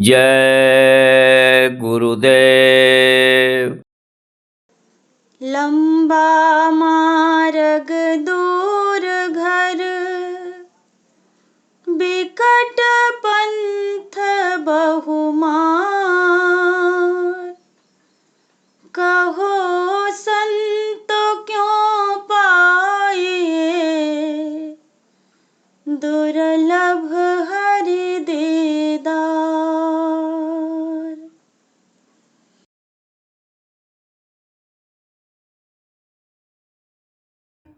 जय गुरुदेव। लंबा मार्ग दूर घर, बिकट पंथ बहुमार। कहो संत क्यों पाइए, दुर्लभ हरि दीदार।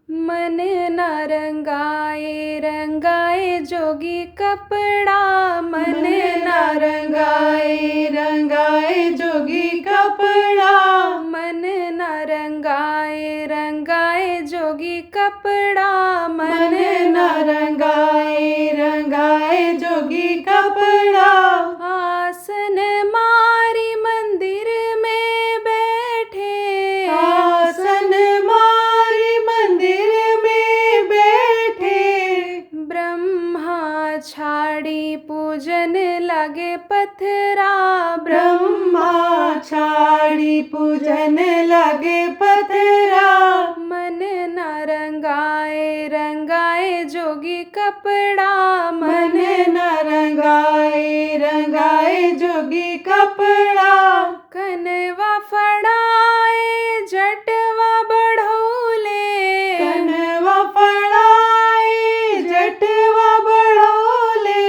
मन न रंगाए रंगाए जोगी कपड़ा, मन न रंगाए रंगाए जोगी कपड़ा, मन न रंगाए रंगाए जोगी कपड़ा, मन न रंगाए रंगाए जोगी कपड़ा। आसन मारी मंदिर में बैठे, आसन मारी मंदिर में बैठे, ब्रह्मा छाड़ी पूजन लगे पथरा, ब्रह्मा छाड़ी पूजन लगे पथरा। मन न रंगाए रंगाए जोगी कपड़ा, मन न रंगाए रंगाए जोगी कपड़ा। कनवा फड़ाए जटवा बढ़ौले, कनवा फड़ाए जटवा बढ़ौले,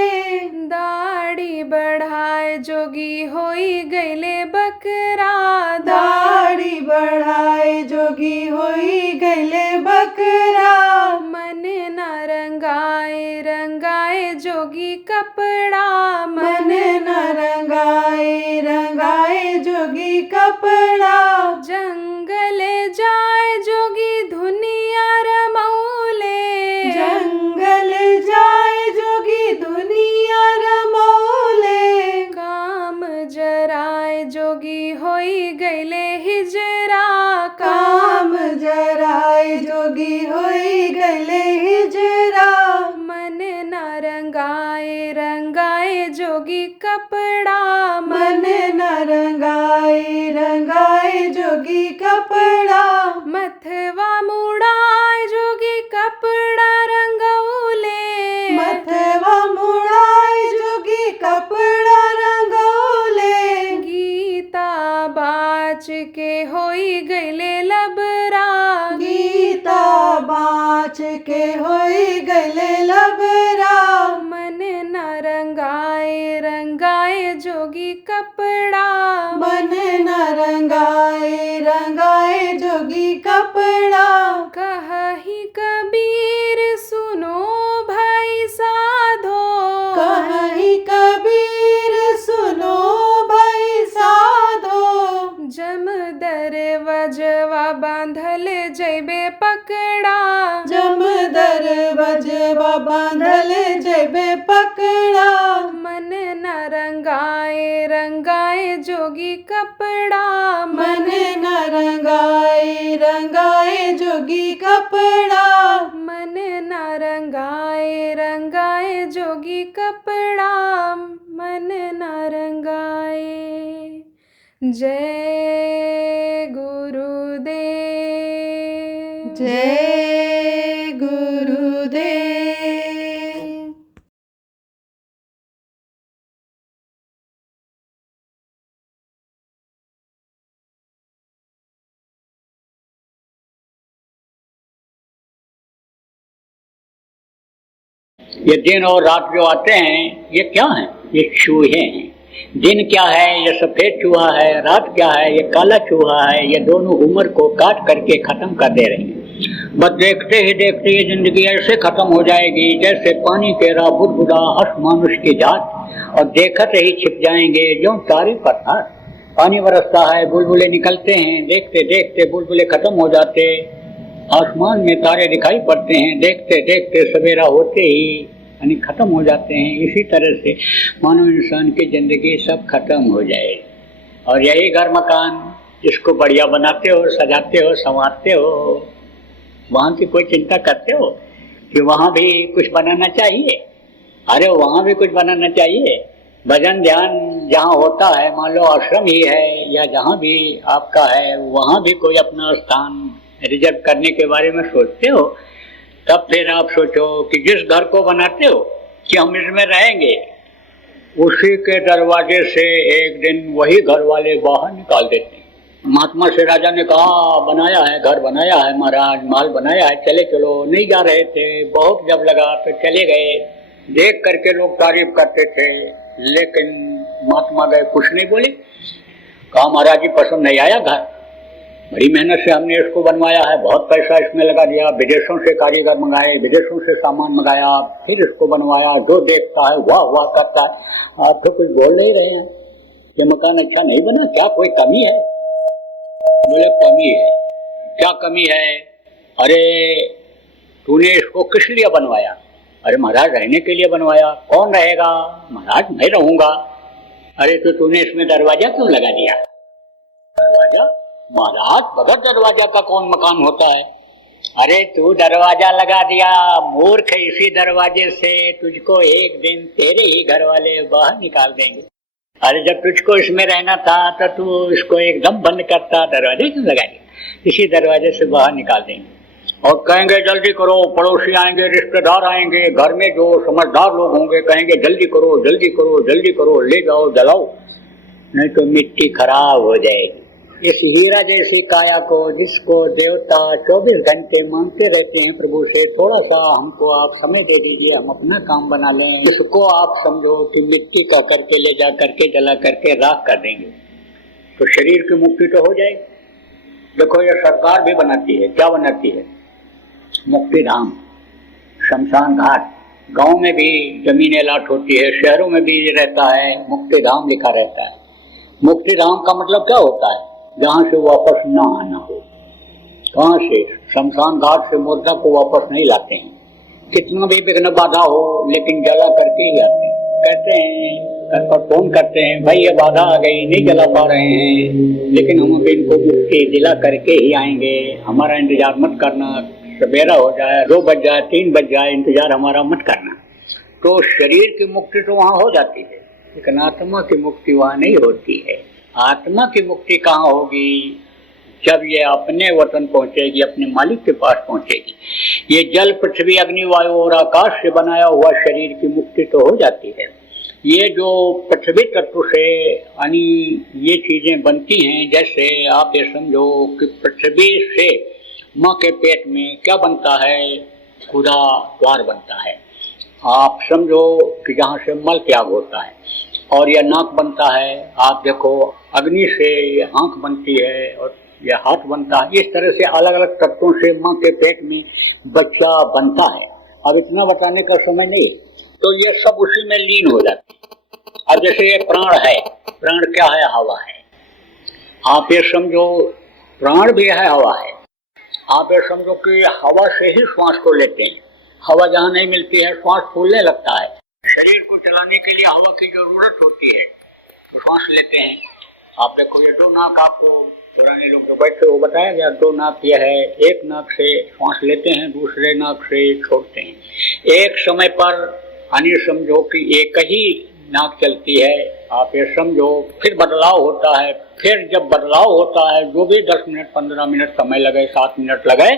दाढ़ी बढ़ाए जोगी होई गैले बकरा, दाढ़ी बढ़ाए जोगी होई गैले बकरा। मन न रंगाए रंगाए जोगी कपड़ा, मन न रंगाए रंगाए जोगी कपड़ा। जंगल जाए जोगी धुनिया रमौले, जंगल जाए जोगी धुनिया रमौले, काम जराए जोगी होई गैले हिजरा, काम जराए जोगी होई गैले हिजरा। मन न रंगाए रंगाए जोगी कपड़ा, मन न रंगाए रंगाए जोगी कपड़ा। मथवा मुड़ाए जोगी कपड़ा रंगौले, मथवा मुड़ाए जोगी कपड़ा रंगौले, गीता बाच के होई गैले लबरा, गीता बाच के होई गैले लबरा। मन न रंगाए रंगाए जोगी कपड़ा, मन न रंगाए रंगाए जोगी कपड़ा। कहि कबीर सुनो भाई साधो, कहि कबीर सुनो भाई साधो, जम दरवजवा बांधल जैबे पकड़ा, जम दरवजवा बांधल जैबे पकड़ा। मन न रंगाए रंगाए जोगी कपड़ा, मन न रंगाए रंगाए जोगी कपड़ा, मन न रंगाए रंगाए जोगी कपड़ा, मन न रंगाए। जय गुरुदेव, जय गुरुदेव। ये दिन और रात जो आते हैं ये क्या है? ये चूहे हैं। दिन क्या है? ये सफेद चूहा है। रात क्या है? ये काला चूहा है। ये दोनों उम्र को काट करके खत्म कर दे रहे हैं। बस देखते ही देखते ये जिंदगी ऐसे खत्म हो जाएगी जैसे पानी केरा बुदबुदा हस मानुष की जात, और देखते ही छिप जाएंगे जो तारे पत्थर। पानी बरसता है, बुलबुले निकलते हैं, देखते देखते बुलबुले खत्म हो जाते, आसमान में तारे दिखाई पड़ते हैं, देखते देखते सवेरा होते ही यानी खत्म हो जाते हैं। इसी तरह से मानव इंसान की जिंदगी सब खत्म हो जाए। और यही घर मकान जिसको बढ़िया बनाते हो, सजाते हो, संवारते हो, वहाँ की कोई चिंता करते हो? कि वहां भी कुछ बनाना चाहिए। अरे वहां भी कुछ बनाना चाहिए। भजन ध्यान जहाँ होता है, मान लो आश्रम ही है या जहाँ भी आपका है, वहां भी कोई अपना स्थान रिजर्व करने के बारे में सोचते हो, तब फिर आप सोचो कि जिस घर को बनाते हो कि हम इसमें रहेंगे, उसी के दरवाजे से एक दिन वही घर वाले बाहर निकाल देते हैं। महात्मा से राजा ने कहा बनाया है, घर बनाया है महाराज, माल बनाया है, चले चलो। नहीं जा रहे थे, बहुत जब लगा तो चले गए। देख करके लोग तारीफ करते थे, लेकिन महात्मा गए, कुछ नहीं बोले। कहा महाराज जी पसंद नहीं आया घर, बड़ी मेहनत से हमने इसको बनवाया है, बहुत पैसा इसमें लगा दिया, विदेशों से कारीगर मंगाए, विदेशों से सामान मंगाया, फिर इसको बनवाया। जो देखता है वाह वाह करता है। आप तो कुछ बोल नहीं रहे हैं, ये मकान अच्छा नहीं बना, क्या कोई कमी है? बोले कमी है। क्या कमी है? अरे तूने इसको किस लिए बनवाया? अरे महाराज रहने के लिए बनवाया। कौन रहेगा? महाराज मैं रहूंगा। अरे तो तूने इसमें दरवाजा क्यों लगा दिया? दरवाजा? महाराज बगैर दरवाजा का कौन मकान होता है? अरे तू दरवाजा लगा दिया मूर्ख, इसी दरवाजे से तुझको एक दिन तेरे ही घर वाले बाहर निकाल देंगे। अरे जब तुझको इसमें रहना था तो तू इसको एकदम बंद करता, दरवाजे क्यों लगा दिया? इसी दरवाजे से बाहर निकाल देंगे और कहेंगे जल्दी करो, पड़ोसी आएंगे, रिश्तेदार आएंगे, घर में जो समझदार लोग होंगे कहेंगे जल्दी करो जल्दी करो जल्दी करो, ले जाओ जलाओ, नहीं तो मिट्टी खराब हो जाएगी। इस हीरा जैसी काया को, जिसको देवता 24 घंटे मांगते रहते हैं प्रभु से, थोड़ा सा हमको आप समय दे दीजिए, हम अपना काम बना लें, इसको आप समझो कि मिट्टी का करके ले जा करके जला करके राख कर देंगे तो शरीर की मुक्ति तो हो जाएगी। देखो ये सरकार भी बनाती है, क्या बनाती है? मुक्ति धाम, शमशान घाट। गांव में भी जमीन अलाट होती है, शहरों में भी रहता है, मुक्ति धाम लिखा रहता है। मुक्ति धाम का मतलब क्या होता है? जहाँ से वापस ना आना हो। कहाँ से? शमशान घाट से मुर्दा को वापस नहीं लाते हैं, कितना भी विघ्न बाधा हो, लेकिन जला करके ही आते हैं। कहते हैं घर पर फोन करते हैं, भाई ये बाधा आ गई, नहीं जला पा रहे हैं, लेकिन हम अभी इनको मुक्ति दिला करके ही आएंगे, हमारा इंतजार मत करना, सवेरा हो जाए, 2 बज जाए, 3 बज जाए, इंतजार हमारा मत करना। तो शरीर की मुक्ति तो वहाँ हो जाती है, लेकिन आत्मा की मुक्ति वहाँ नहीं होती है। आत्मा की मुक्ति कहाँ होगी? जब ये अपने वतन पहुंचेगी, अपने मालिक के पास पहुंचेगी। ये जल पृथ्वी अग्नि वायु और आकाश से बनाया हुआ शरीर की मुक्ति तो हो जाती है। ये जो पृथ्वी तत्व से यानी ये चीजें बनती हैं, जैसे आप ये समझो कि पृथ्वी से माँ के पेट में क्या बनता है? खुदा द्वार बनता है। आप समझो कि जहाँ से मल त्याग होता है, और यह नाक बनता है। आप देखो अग्नि से ये आंख बनती है और यह हाथ बनता है। इस तरह से अलग अलग तत्वों से माँ के पेट में बच्चा बनता है। अब इतना बताने का समय नहीं, तो ये सब उसी में लीन हो जाते हैं। अब जैसे ये प्राण है, प्राण क्या है? हवा है। आप ये समझो प्राण भी है, हवा है। आप ये समझो कि हवा से ही श्वास को लेते हैं। हवा जहाँ नहीं मिलती है श्वास फूलने लगता है। शरीर को चलाने के लिए हवा की जरूरत होती है, तो श्वास लेते हैं। आप देखो ये 2 नाक, आपको पुराने लोग जो बैठे वो बताया गया, 2 नाक यह है। एक नाक से श्वास लेते हैं, दूसरे नाक से छोड़ते हैं। एक समय पर यानी समझो कि एक ही नाक चलती है। आप ये समझो फिर बदलाव होता है। फिर जब बदलाव होता है, जो भी 10 मिनट 15 मिनट समय लगे, 7 मिनट लगे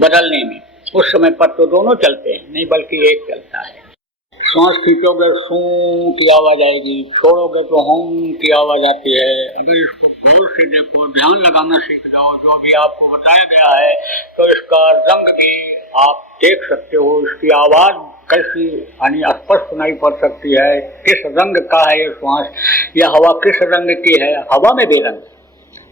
बदलने में, उस समय पर तो दोनों चलते हैं, नहीं बल्कि एक चलता है। सांस खींचोगे सू की आवाज आएगी, छोड़ोगे तो हम की आवाज आती है। अगर इसको गौर से देखो, ध्यान लगाना सीख जाओ, जो भी आपको बताया गया है, तो इसका रंग भी आप देख सकते हो। इसकी आवाज कैसी यानी स्पष्ट सुनाई पड़ सकती है। किस रंग का है ये श्वास, यह हवा किस रंग की है? हवा में भी रंग है।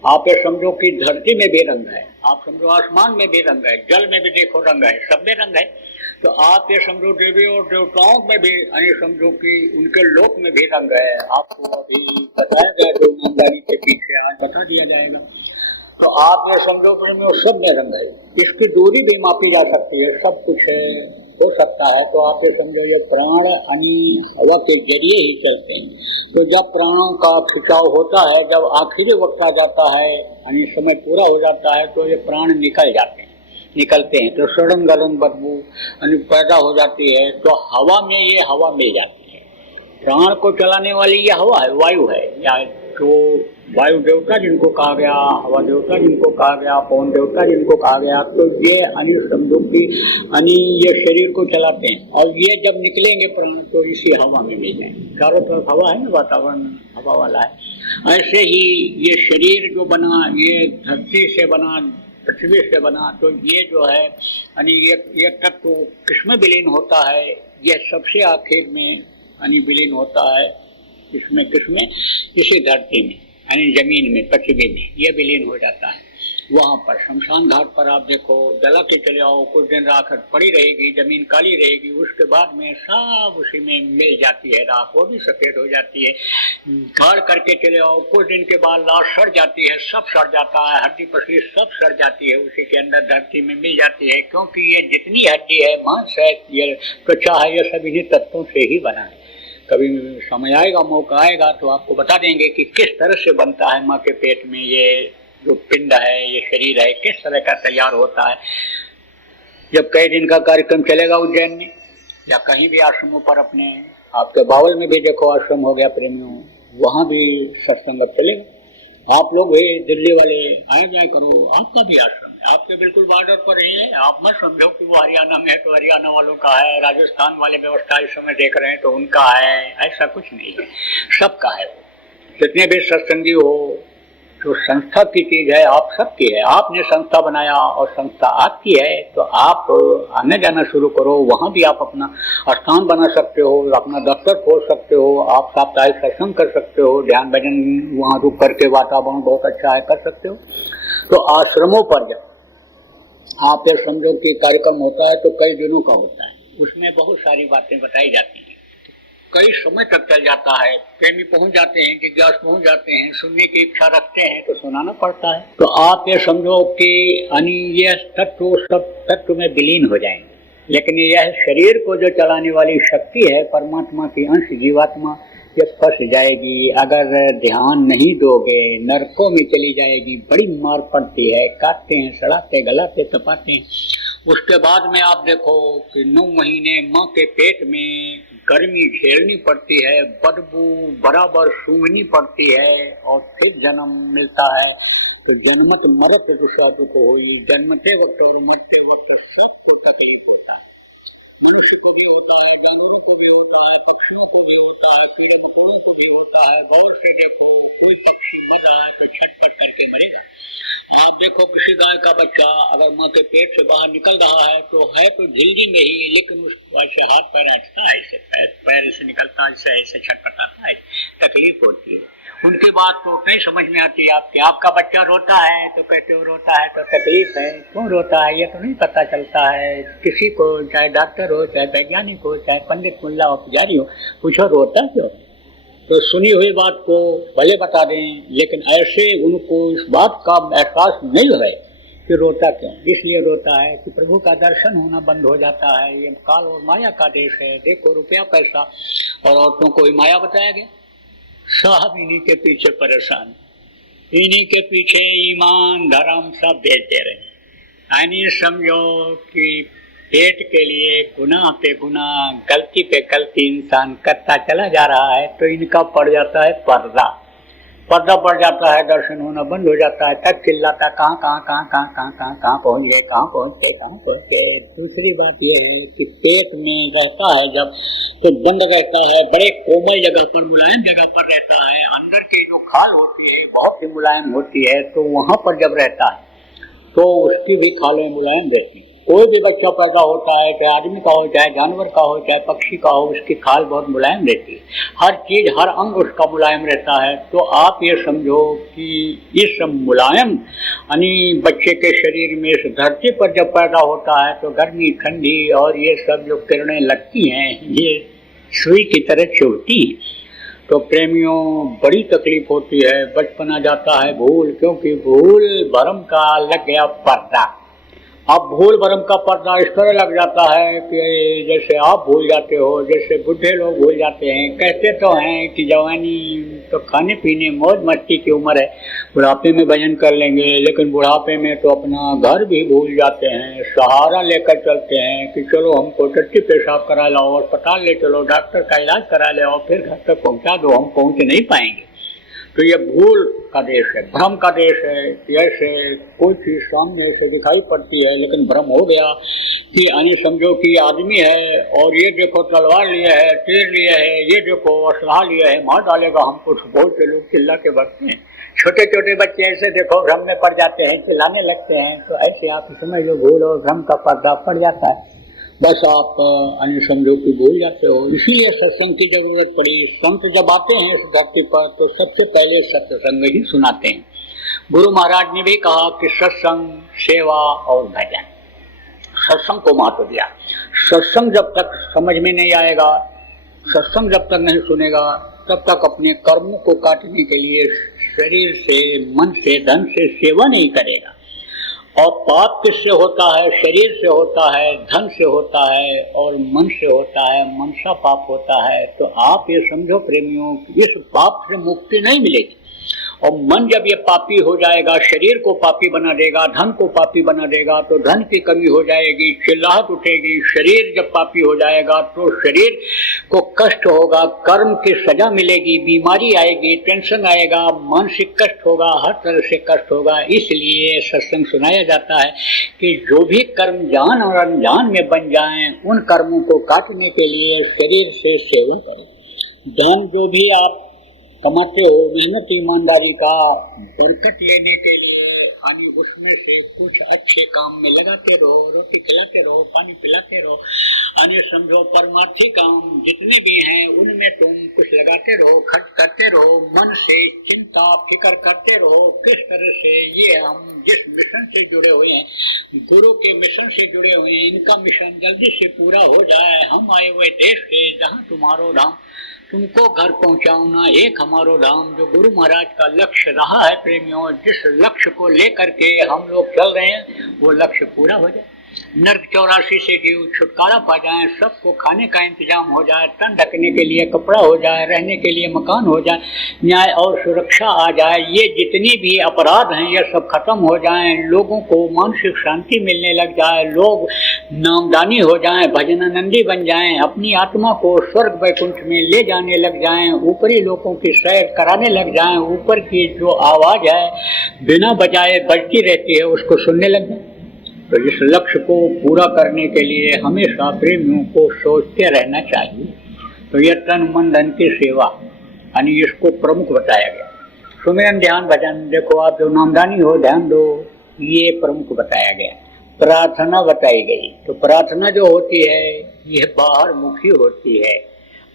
आप ये समझो कि धरती में भी रंग है। आप समझो आसमान में भी रंग है, जल में भी देखो रंग है, सब में रंग है। तो आप ये समझो देवी और देवताओं में भी यानी समझो कि उनके लोक में भी रंग है। आपको अभी बताया गया, जो ईमानदारी के पीछे आज बता दिया जाएगा। तो आप ये समझो प्रेमियों सब में रंग है। इसकी दूरी भी मापी जा सकती है, सब कुछ है, हो सकता है। तो आप ये समझो ये प्राण यानी हवा के जरिए ही चलते हैं। तो जब प्राणों का खिंचाव होता है, जब आखिरी वक्त आ जाता है यानी समय पूरा हो जाता है, तो ये प्राण निकल जाते हैं। निकलते हैं तो सड़न गलन बदबू पैदा हो जाती है। तो हवा में ये हवा मिल जाती है। प्राण को चलाने वाली ये हवा है, वायु है, या तो वायु देवता जिनको कहा गया, हवा देवता जिनको कहा गया, पवन देवता जिनको कहा गया, तो ये अन्य शब्दों की ये शरीर को चलाते हैं। और ये जब निकलेंगे प्राण तो इसी हवा में मिल जाएंगे। चारों तरफ हवा है ना, वातावरण हवा वाला है। ऐसे ही ये शरीर जो बना, ये धरती से बना, पृथ्वी से बना, तो ये जो है ये तत्व किसमें विलीन होता है? ये सबसे आखिर में विलीन होता है किसमें? इसी धरती में, यानी जमीन में, पृथ्वी में ये विलीन हो जाता है। वहाँ पर शमशान घाट पर आप देखो, जला के चले आओ, कुछ दिन राख पड़ी रहेगी, जमीन काली रहेगी, उसके बाद में सब उसी में मिल जाती है राख, वो भी सफेद हो जाती है। गाड़ करके चले आओ, कुछ दिन के बाद लाश सड़ जाती है, सब सड़ जाता है, हड्डी पसली सब सड़ जाती है, उसी के अंदर धरती में मिल जाती है। क्योंकि ये जितनी हड्डी है, मांस है, ये त्वचा है, ये सब इन्हीं तत्वों से ही बना है। कभी समय आएगा, मौका आएगा तो आपको बता देंगे कि किस तरह से बनता है माँ के पेट में ये जो पिंड है, ये शरीर है, किस तरह का तैयार होता है। जब कई दिन का कार्यक्रम चलेगा उज्जैन में या कहीं भी आश्रमों पर, अपने आपके बावल में भी देखो आश्रम हो गया प्रेमियों, वहाँ भी सत्संग चलेगा। आप लोग भी दिल्ली वाले आए जाए करो, आपका भी आश्रम है, आपके बिल्कुल बॉर्डर पर ही है। आप मत समझो कि वो हरियाणा में है तो हरियाणा वालों का है, राजस्थान वाले व्यवस्था इस समय देख रहे हैं तो उनका है, ऐसा कुछ नहीं है, सबका है। जितने भी सत्संगी हो, जो संस्था की चीज है आप सबकी है। आपने संस्था बनाया और संस्था आपकी है, तो आप आने जाना शुरू करो। वहाँ भी आप अपना स्थान बना सकते हो, अपना दफ्तर खोल सकते हो, आप साप्ताहिक सत्संग कर सकते हो, ध्यान भजन वहाँ रुक करके, वातावरण बहुत अच्छा है, कर सकते हो। तो आश्रमों पर जब आप ये समझो कि कार्यक्रम होता है तो कई दिनों का होता है, उसमें बहुत सारी बातें बताई जाती हैं, कई समय तक चल जाता है। प्रेमी पहुंच जाते हैं, जिज्ञासु पहुंच जाते हैं, सुनने की इच्छा रखते हैं तो सुनाना पड़ता है। तो आप ये समझो कि ये तत्व सब तत्व में विलीन हो जाएंगे, लेकिन यह शरीर को जो चलाने वाली शक्ति है, परमात्मा की अंश जीवात्मा, ये फंस जाएगी। अगर ध्यान नहीं दोगे नरकों में चली जाएगी, बड़ी मार पड़ती है, काटते हैं, सड़ाते, गलाते, तपाते हैं। उसके बाद में आप देखो कि 9 महीने माँ के पेट में गर्मी झेलनी पड़ती है, बदबू बराबर सूंघनी पड़ती है, और फिर जन्म मिलता है। तो जन्मत मरत साधु को हुई, जन्मते वक्त और मरते वक्त सबको तकलीफ होता है। मनुष्य को भी होता है, जानवरों को भी होता है, पक्षियों को भी होता है, कीड़े मकोड़ों को भी होता है। गौर से देखो, कोई पक्षी मर रहा है तो छटपट करके मरेगा। आप देखो किसी गाय का बच्चा अगर माँ के पेट से बाहर निकल रहा है तो झिल्ली में ही, लेकिन उसको ऐसे हाथ पैर हटता है, ऐसे पैर से निकलता है, ऐसे छटपटाता है, तकलीफ होती है। उनकी बात तो नहीं समझ में आती आपके। आपका बच्चा रोता है तो कहते हो रोता है तो तकलीफ है, क्यों रोता है ये तो नहीं पता चलता है किसी को, चाहे डॉक्टर हो, चाहे वैज्ञानिक हो, चाहे पंडित मुल्ला हो, पुजारी हो, पूछो रोता क्यों। तो सुनी हुई बात को भले बता दें, लेकिन ऐसे उनको इस बात का एहसास नहीं है कि रोता क्यों। इसलिए रोता है कि प्रभु का दर्शन होना बंद हो जाता है। ये काल और माया का देश है। देखो रुपया पैसा और औरतों को ही माया बताया गया, साहब इन्हीं के पीछे परेशान, इन्हीं के पीछे ईमान धर्म सब बेचते रहे। यानी समझो कि पेट के लिए गुनाह पे गुनाह, गलती पे गलती इंसान करता चला जा रहा है, तो इनका पड़ जाता है पर्दा पड़ जाता है, दर्शन होना बंद हो जाता है। तक चिल्लाता कहाँ पहुँच गए। दूसरी बात यह है कि पेट में रहता है जब, तो बंद रहता है, बड़े कोमल जगह पर, मुलायम जगह पर रहता है। अंदर की जो खाल होती है बहुत ही मुलायम होती है, तो वहाँ पर जब रहता है तो उसकी भी खालें मुलायम रहती है। कोई भी बच्चा पैदा होता है, चाहे आदमी का हो, चाहे जानवर का हो, चाहे पक्षी का हो, उसकी खाल बहुत मुलायम रहती है। हर चीज, हर अंग उसका मुलायम रहता है। तो आप ये समझो कि इस मुलायम यानी बच्चे के शरीर में, इस धरती पर जब पैदा होता है तो गर्मी, ठंडी और ये सब जो किरणें लगती हैं, ये सुई की तरह चुभती हैं। तो प्रेमियों बड़ी तकलीफ होती है, बचपना जाता है भूल, क्योंकि भूल भरम का लग गया पर्दा। अब भूल भरम का पर्दा इस तरह लग जाता है कि जैसे आप भूल जाते हो, जैसे बुढ़े लोग भूल जाते हैं। कहते तो हैं कि जवानी तो खाने पीने मौज मस्ती की उम्र है, बुढ़ापे में भजन कर लेंगे, लेकिन बुढ़ापे में तो अपना घर भी भूल जाते हैं। सहारा लेकर चलते हैं कि चलो हमको टट्टी पेशाब करा लाओ, अस्पताल ले चलो, डॉक्टर का इलाज करा ले और फिर घर तक पहुँचा दो, हम पहुँच नहीं पाएंगे। तो ये भूल का देश है, भ्रम का देश है। जैसे कोई चीज सामने से दिखाई पड़ती है लेकिन भ्रम हो गया कि यानी समझो कि आदमी है और ये देखो तलवार लिए है, तीर लिए है, ये देखो असलाह लिए है, मार डालेगा हमको। बहुत से लोग चिल्ला के भगते हैं। छोटे छोटे बच्चे ऐसे देखो भ्रम में पड़ जाते हैं, चिल्लाने लगते हैं। तो ऐसे आप समझ लो भूल और भ्रम का पर्दा पड़ जाता है, बस आप समझो कि भूल जाते हो। इसीलिए सत्संग की जरूरत पड़ी। संत जब आते हैं इस धरती पर तो सबसे पहले सत्संग ही सुनाते हैं। गुरु महाराज ने भी कहा कि सत्संग, सेवा और भजन, सत्संग को महत्व दिया। सत्संग जब तक समझ में नहीं आएगा, सत्संग जब तक नहीं सुनेगा, तब तक अपने कर्मों को काटने के लिए शरीर से, मन से, धन से सेवा नहीं करेगा। और पाप किससे होता है? शरीर से होता है, धन से होता है और मन से होता है। मनसा पाप होता है। तो आप ये समझो प्रेमियों, इस पाप से मुक्ति नहीं मिलेगी। और मन जब ये पापी हो जाएगा, शरीर को पापी बना देगा, धन को पापी बना देगा, तो धन की कमी हो जाएगी, चिल्लाहट उठेगी। शरीर जब पापी हो जाएगा तो शरीर को कष्ट होगा, कर्म की सजा मिलेगी, बीमारी आएगी, टेंशन आएगा, मानसिक कष्ट होगा, हर तरह से कष्ट होगा। इसलिए सत्संग सुनाया जाता है कि जो भी कर्म जान और अनजान में बन जाएं, उन कर्मों को काटने के लिए शरीर से सेवा करें। धन जो भी आप कमाते हो, मेहनत ईमानदारी का बरकत लेने के लिए यानी उसमें से कुछ अच्छे काम में लगाते रहो, रोटी खिलाते रहो, पानी पिलाते रहो। यानी समझो परमार्थी काम जितने भी हैं उनमें तुम कुछ लगाते रहो, खर्च करते रहो, मन से चिंता फिक्र करते रहो। किस तरह से ये हम जिस मिशन से जुड़े हुए हैं, गुरु के मिशन से जुड़े हुए हैं, इनका मिशन जल्दी से पूरा हो जाए। हम आए हुए देश से जहाँ तुम्हारो धाम, तुमको घर पहुंचाऊंगा एक हमारो धाम, जो गुरु महाराज का लक्ष्य रहा है प्रेमियों। जिस लक्ष्य को लेकर के हम लोग चल रहे हैं वो लक्ष्य पूरा हो जाए, नर्क 84 से जीव छुटकारा पा जाए, सबको खाने का इंतजाम हो जाए, तन ढकने के लिए कपड़ा हो जाए, रहने के लिए मकान हो जाए, न्याय और सुरक्षा आ जाए, ये जितनी भी अपराध हैं ये सब खत्म हो जाएं, लोगों को मानसिक शांति मिलने लग जाए, लोग नामदानी हो जाएं, भजनानंदी बन जाएं, अपनी आत्मा को स्वर्ग वैकुंठ में ले जाने लग जाएं, ऊपरी लोगों की सैर कराने लग जाएं, ऊपर की जो आवाज है बिना बजाए बजती रहती है उसको सुनने लग जाएं। तो इस लक्ष्य को पूरा करने के लिए हमेशा प्रेमियों को सोचते रहना चाहिए। तो यह तन मन धन की सेवा यानी इसको प्रमुख बताया गया। सुमिरन, ध्यान, भजन, देखो आप जो नामदानी हो ध्यान दो, ये प्रमुख बताया गया। प्रार्थना बताई गई। तो प्रार्थना जो होती है यह बाहर मुखी होती है।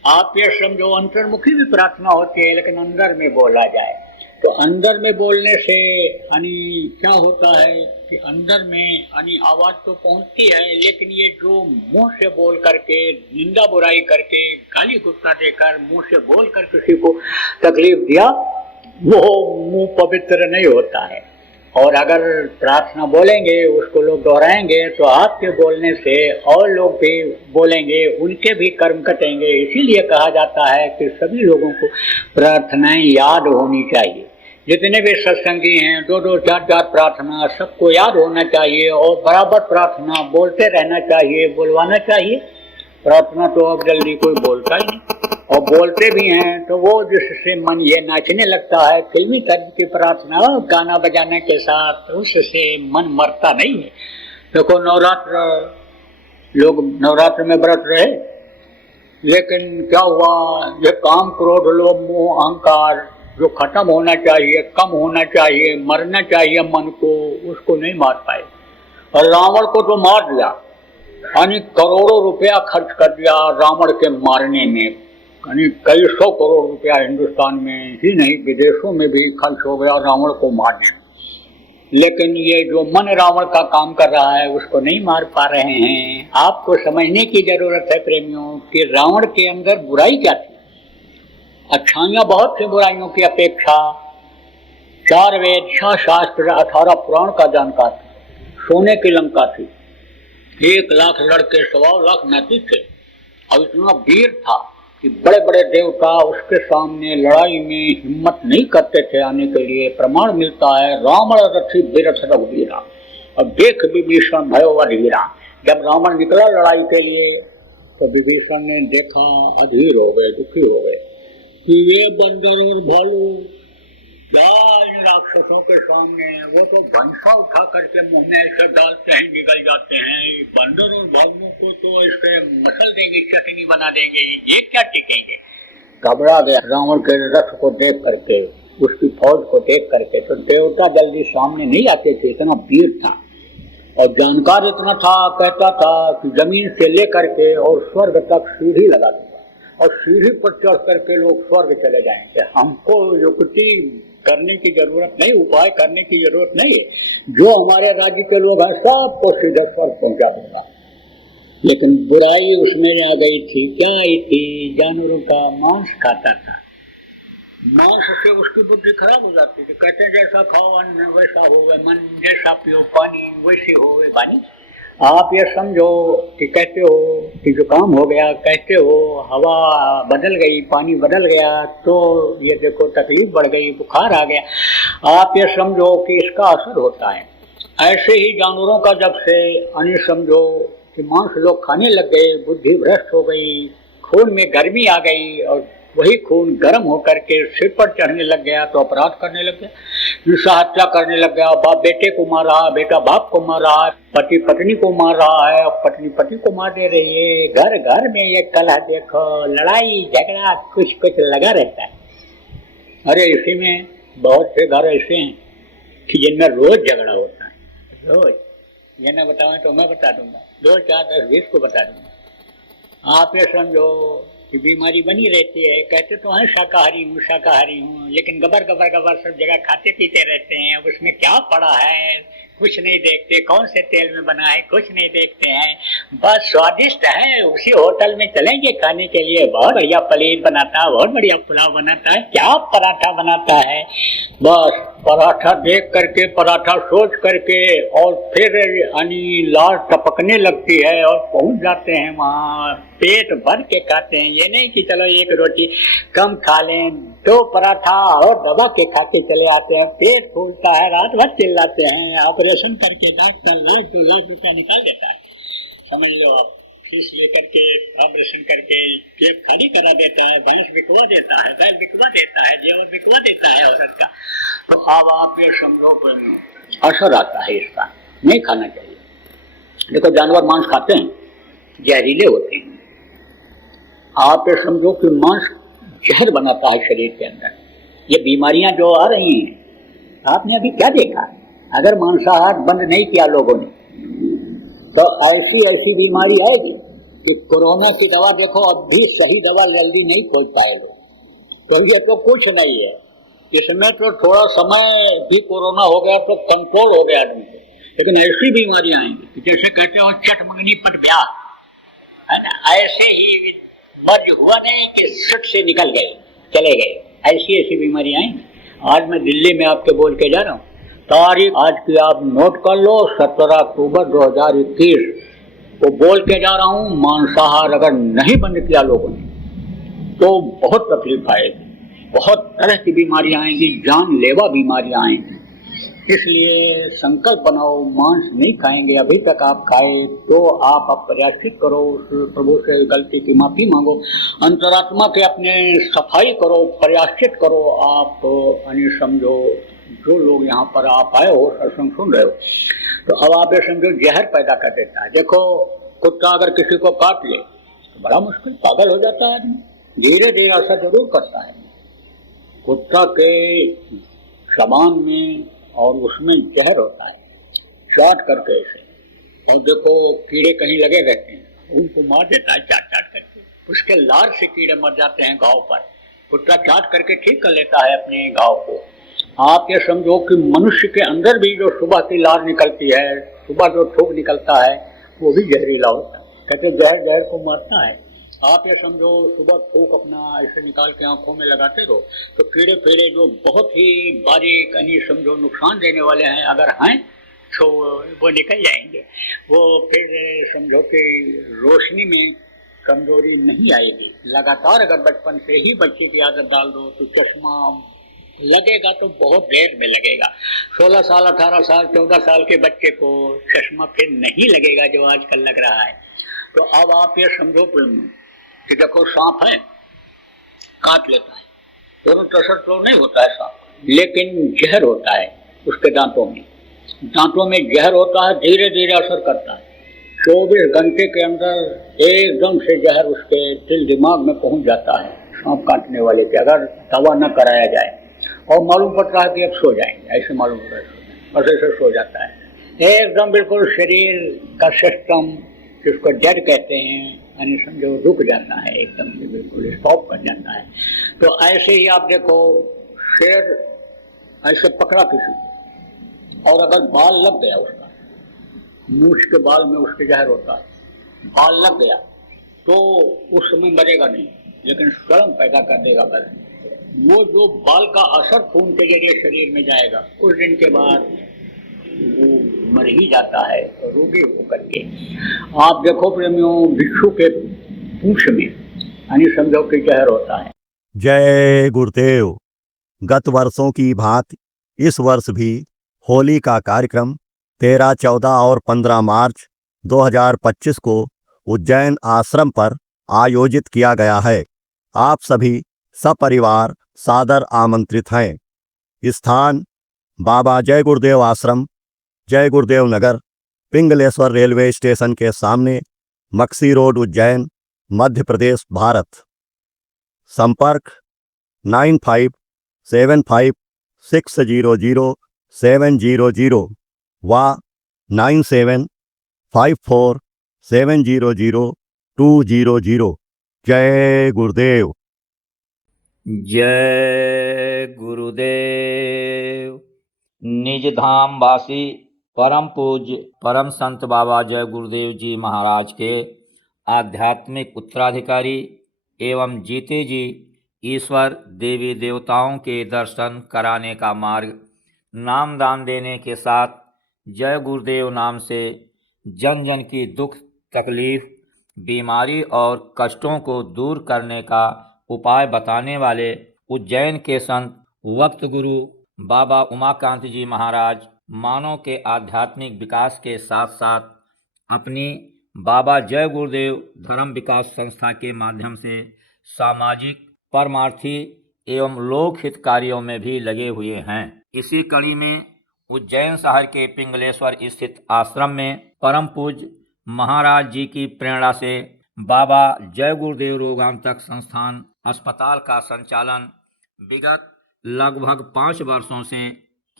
आप ये समझो अंतर्मुखी भी प्रार्थना होती है, लेकिन अंदर में बोला जाए तो अंदर में बोलने से यानी क्या होता है कि अंदर में यानी आवाज तो पहुंचती है, लेकिन ये जो मुंह से बोल करके, निंदा बुराई करके, गाली गुस्सा देकर, मुंह से बोल कर किसी को तकलीफ दिया, वो मुंह पवित्र नहीं होता है। और अगर प्रार्थना बोलेंगे, उसको लोग दोहराएंगे, तो आपके बोलने से और लोग भी बोलेंगे, उनके भी कर्म कटेंगे। इसीलिए कहा जाता है कि सभी लोगों को प्रार्थनाएं याद होनी चाहिए। जितने भी सत्संगी हैं, 2-2, 4-4 प्रार्थना सबको याद होना चाहिए और बराबर प्रार्थना बोलते रहना चाहिए, बुलवाना चाहिए। प्रार्थना तो अब जल्दी कोई बोलता ही नहीं, और बोलते भी हैं तो वो जिससे मन ये नाचने लगता है, फिल्मी तर्ज की प्रार्थना गाना बजाने के साथ, उससे मन मरता नहीं है। देखो नवरात्र, लोग नवरात्र में व्रत रहे, लेकिन क्या हुआ, ये काम क्रोध लोभ मोह अहंकार जो खत्म होना चाहिए, कम होना चाहिए, मरना चाहिए मन को, उसको नहीं मार पाए। और रावण को तो मार दिया, यानी करोड़ों रुपया खर्च कर दिया रावण के मारने में, यानी कई 100 करोड़ रुपया हिंदुस्तान में ही नहीं विदेशों में भी खर्च हो गया रावण को मारने। लेकिन ये जो मन रावण का काम कर रहा है उसको नहीं मार पा रहे हैं। आपको समझने की जरूरत है प्रेमियों कि रावण के अंदर बुराई क्या थी। अच्छाइयाँ बहुत सी बुराइयों की अपेक्षा 4 वेद, 6 शास्त्र, 18 पुराण का जानकार था, सोने की लंका थी, 1 लाख लड़के, 1.25 लाख नैतिक थे। अब इतना वीर था कि बड़े बड़े देवता उसके सामने लड़ाई में हिम्मत नहीं करते थे आने के लिए। प्रमाण मिलता है, रावण रथी बिरथ रघुवीरा, और देख विभीषण भयो अधीरा। जब रावण निकला लड़ाई के लिए तो विभीषण ने देखा, अधीर हो गए, दुखी हो गए कि ये बंदर और भालू क्या इन राक्षसों के सामने, वो तो भैंसा उठा करके मुंह में ऐसे डालते हैं, निकल जाते हैं। बंदर और भालुओं को तो ऐसे मसल देंगे, चटनी बना देंगे, ये क्या टिकेंगे। घबरा गया रावण के रथ को देख करके, उसकी फौज को देख करके। तो देवता जल्दी सामने नहीं आते थे, इतना वीर था और जानकार इतना था, कहता था कि जमीन से लेकर के और स्वर्ग तक सीढ़ी लगा दूंगा और सीढ़ी पर चढ़ करके लोग स्वर्ग चले जाएंगे। हमको युक्ति करने की जरूरत नहीं, उपाय करने की जरूरत नहीं है। जो हमारे राज्य के लोग हैं सबको सीधे स्वर्ग पहुंचा दूंगा। लेकिन बुराई उसमें आ गई थी। क्या आई थी? जानवरों का मांस खाता था। मांस से उसकी बुद्धि खराब हो जाती थी। कहते हैं जैसा खाओ अन्न वैसा होवे मन, जैसा पियो पानी वैसे होवे वाणी। आप ये समझो कि कहते हो कि जुकाम हो गया, कहते हो हवा बदल गई, पानी बदल गया, तो ये देखो तकलीफ बढ़ गई, बुखार आ गया। आप ये समझो कि इसका असर होता है। ऐसे ही जानवरों का जब से अन्य समझो कि मांस लोग खाने लग गए, बुद्धि भ्रष्ट हो गई, खून में गर्मी आ गई और वही खून गर्म होकर के सिर पर चढ़ने लग गया तो अपराध करने लग गया, हिंसा हत्या करने लग गया। बाप बेटे को मार रहा है, बेटा बाप को मार रहा है, पति पत्नी को मार रहा है और पत्नी पति को मार दे रही है। घर घर में ये कलह देखो, लड़ाई झगड़ा कुछ कुछ लगा रहता है। अरे इसी में बहुत से घर ऐसे हैं कि जिनमें रोज झगड़ा होता है, रोज। ये ना बताऊं तो मैं बता दूंगा, 2, 4, 10, 20 को बता दूंगा। आप ये समझो कि बीमारी बनी रहती है। कहते तो हैं शाकाहारी हूँ, लेकिन गबर गबर गबर सब जगह खाते पीते रहते हैं। अब उसमें क्या पड़ा है कुछ नहीं देखते, कौन से तेल में बना है कुछ नहीं देखते हैं। बस स्वादिष्ट है, उसी होटल में चलेंगे खाने के लिए, बहुत बढ़िया पनीर बनाता है, बहुत बढ़िया पुलाव बनाता है, क्या पराठा बनाता है। बस पराठा देख करके, पराठा सोच करके और फिर लार टपकने लगती है और पहुंच जाते हैं वहाँ, पेट भर के खाते हैं। ये नहीं कि चलो 1 रोटी कम खा लें, 2 पराठा और दबा के खा के चले आते हैं। पेट फूलता है, रात भर चिल्लाते हैं। ऑपरेशन करके डॉक्टर लाख 2 लाख रुपया निकाल देता है, समझ लो आप। फीस लेकर के ऑपरेशन करके जेब खाली करा देता है, भैंस बिकवा देता है, बैल बिकवा देता है, जेवर बिकवा देता है औरत का। तो अब आप ये समझो असर आता है इसका, नहीं खाना चाहिए। देखो जानवर मांस खाते हैं, जहरीले होते हैं। आप ये समझो कि मांस जहर बनाता है शरीर के अंदर। ये बीमारियां जो आ रही हैं, आपने अभी क्या देखा? अगर मांसाहार बंद नहीं किया लोगों ने तो ऐसी बीमारी आएगी कि कोरोना की दवा देखो, अब भी सही दवा जल्दी नहीं खोज पाए लोग। तो ये तो कुछ नहीं है, इसमें तो थोड़ा समय भी कोरोना हो गया तो कंट्रोल हो गया आदमी को। लेकिन ऐसी बीमारियां आएंगी जैसे कहते हो चटमंगनी पट ब्याह, है ना, ऐसे ही मर्ज हुआ नहीं कि सुट से निकल गए, चले गए। ऐसी बीमारियां आएंगी। आज मैं दिल्ली में आपके बोल के जा रहा हूँ, तारीख आज की आप नोट कर लो, 17 अक्टूबर 2021 को बोल के जा रहा हूँ। मांसाहार अगर नहीं बंद किया लोगों ने तो बहुत तकलीफ आएगी, बहुत तरह की बीमारियां आएंगी, जानलेवा बीमारियां आएंगी। इसलिए संकल्प बनाओ, मांस नहीं खाएंगे। अभी तक आप खाए तो आप प्रयासित करो, उस प्रभु से गलती की माफी मांगो, अंतरात्मा के अपने सफाई करो, प्रयासित करो। आप अन्य समझो, जो लोग यहाँ पर आप आए हो, सत्संग सुन रहे हो, तो अब आप ये समझो जहर पैदा कर देता है। देखो कुत्ता अगर किसी को काट ले तो बड़ा मुश्किल, पागल हो जाता है आदमी, धीरे धीरे असर जरूर करता है। कुत्ता के सामान में और उसमें जहर होता है, चाट करके ऐसे। और देखो कीड़े कहीं लगे रहते हैं, उनको मार देता है चाट चाट करके, उसके लार से कीड़े मर जाते हैं घाव पर। कुत्ता चाट करके ठीक कर लेता है अपने घाव को। आप ये समझो कि मनुष्य के अंदर भी जो सुबह की लार निकलती है, सुबह जो थूक निकलता है, वो भी जहरीला होता है। कहते जहर जहर को मारता है। आप ये समझो सुबह थूक अपना ऐसे निकाल के आंखों में लगाते रहो तो कीड़े फेड़े जो बहुत ही बारीक यानी समझो नुकसान देने वाले हैं अगर हैं तो वो निकल जाएंगे। वो फिर समझो कि रोशनी में कमजोरी नहीं आएगी। लगातार अगर बचपन से ही बच्चे की आदत डाल दो तो चश्मा लगेगा तो बहुत देर में लगेगा। 16 साल 18 साल 14 साल के बच्चे को चश्मा फिर नहीं लगेगा जो आजकल लग रहा है। तो अब आप ये समझो कि देखो सांप है, काट लेता है, तुरंत असर तो नहीं होता है सांप, लेकिन जहर होता है उसके दांतों में जहर होता है, धीरे धीरे असर करता है। 24 घंटे के अंदर एकदम से जहर उसके दिल दिमाग में पहुंच जाता है सांप काटने वाले के, अगर दवा न कराया जाए। और मालूम पड़ता है कि अब सो जाएंगे, ऐसे मालूम होता है, बस ऐसे सो जाता है एकदम। बिल्कुल शरीर का सिस्टम जिसको डेड कहते हैं, यानी समझो रुक जाता है एकदम से, बिल्कुल स्टॉप कर जाता है। तो ऐसे ही आप देखो, शेर ऐसे पकड़ा किसी को और अगर बाल लग गया उसका, मूछ के बाल में उसके जहर होता है, बाल लग गया तो उस समय मरेगा नहीं, लेकिन स्वयं पैदा कर देगा बल। वो जो बाल का असर खून के जरिए शरीर में जाएगा, कुछ दिन के बाद वो मर ही जाता है रोगी होकर के। आप देखो प्रेमियों, भिक्षु के पूंछ में यानी समझो कि जहर होता है। जय गुरुदेव। गत वर्षों की भांति इस वर्ष भी होली का कार्यक्रम 13, 14 और 15 मार्च 2025 को उज्जैन आश्रम पर आयोजित किया गया है। आप सभी सपरिवार सादर आमंत्रित हैं। स्थान बाबा जय गुरुदेव आश्रम, जय गुरुदेव नगर, पिंगलेश्वर रेलवे स्टेशन के सामने, मक्सी रोड, उज्जैन, मध्य प्रदेश, भारत। संपर्क 9575600700 व 9754700200। जय गुरुदेव। जय गुरुदेव। निज धाम वासी परम पूज्य परम संत बाबा जय गुरुदेव जी महाराज के आध्यात्मिक उत्तराधिकारी एवं जीते जी ईश्वर देवी देवताओं के दर्शन कराने का मार्ग, नामदान देने के साथ जय गुरुदेव नाम से जन जन की दुख तकलीफ, बीमारी और कष्टों को दूर करने का उपाय बताने वाले उज्जैन के संत वक्त गुरु बाबा उमाकांत जी महाराज मानव के आध्यात्मिक विकास के साथ साथ अपनी बाबा जय गुरुदेव धर्म विकास संस्था के माध्यम से सामाजिक, परमार्थी एवं लोकहित कार्यों में भी लगे हुए हैं। इसी कड़ी में उज्जैन शहर के पिंगलेश्वर स्थित आश्रम में परम पूज्य महाराज जी की प्रेरणा से बाबा जय गुरुदेव रोगांतक संस्थान अस्पताल का संचालन विगत लगभग 5 वर्षों से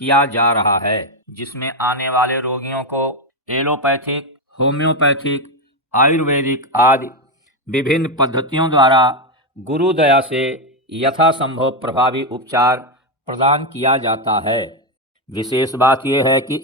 किया जा रहा है, जिसमें आने वाले रोगियों को एलोपैथिक, होम्योपैथिक, आयुर्वेदिक आदि विभिन्न पद्धतियों द्वारा गुरु दया से यथासंभव प्रभावी उपचार प्रदान किया जाता है। विशेष बात यह है कि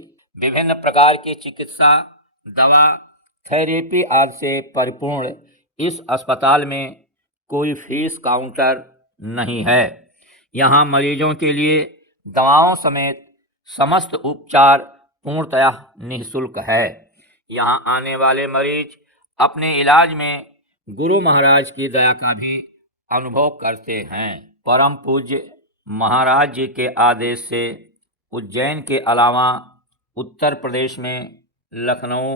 विभिन्न प्रकार की चिकित्सा, दवा, थेरेपी आदि से परिपूर्ण इस अस्पताल में कोई फीस काउंटर नहीं है। यहाँ मरीजों के लिए दवाओं समेत समस्त उपचार पूर्णतया निःशुल्क है। यहाँ आने वाले मरीज अपने इलाज में गुरु महाराज की दया का भी अनुभव करते हैं। परम पूज्य महाराज जी के आदेश से उज्जैन के अलावा उत्तर प्रदेश में लखनऊ,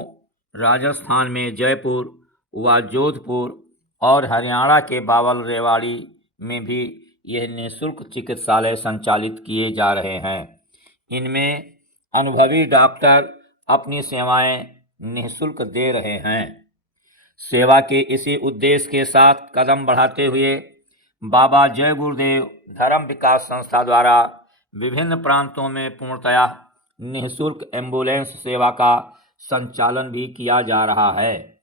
राजस्थान में जयपुर व जोधपुर और हरियाणा के बावल रेवाड़ी में भी यह निःशुल्क चिकित्सालय संचालित किए जा रहे हैं। इनमें अनुभवी डॉक्टर अपनी सेवाएं निःशुल्क दे रहे हैं। सेवा के इसी उद्देश्य के साथ कदम बढ़ाते हुए बाबा जय गुरुदेव धर्म विकास संस्था द्वारा विभिन्न प्रांतों में पूर्णतया निःशुल्क एम्बुलेंस सेवा का संचालन भी किया जा रहा है।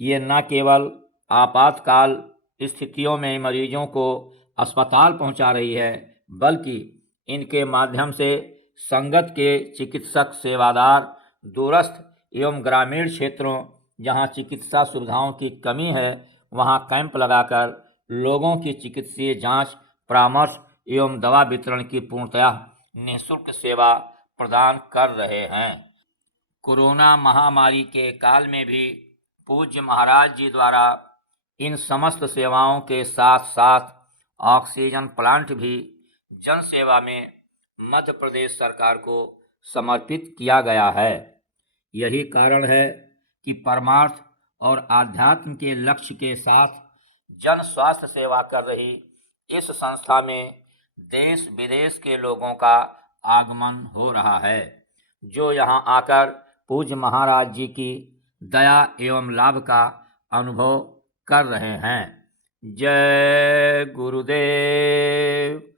ये न केवल आपातकाल स्थितियों में मरीजों को अस्पताल पहुंचा रही है, बल्कि इनके माध्यम से संगत के चिकित्सक सेवादार दूरस्थ एवं ग्रामीण क्षेत्रों जहां चिकित्सा सुविधाओं की कमी है, वहां कैंप लगाकर लोगों की चिकित्सीय जांच, परामर्श एवं दवा वितरण की पूर्णतया निःशुल्क सेवा प्रदान कर रहे हैं। कोरोना महामारी के काल में भी पूज्य महाराज जी द्वारा इन समस्त सेवाओं के साथ साथ ऑक्सीजन प्लांट भी जन सेवा में मध्य प्रदेश सरकार को समर्पित किया गया है। यही कारण है कि परमार्थ और आध्यात्म के लक्ष्य के साथ जन स्वास्थ्य सेवा कर रही इस संस्था में देश विदेश के लोगों का आगमन हो रहा है, जो यहाँ आकर पूज्य महाराज जी की दया एवं लाभ का अनुभव कर रहे हैं। जय गुरुदेव।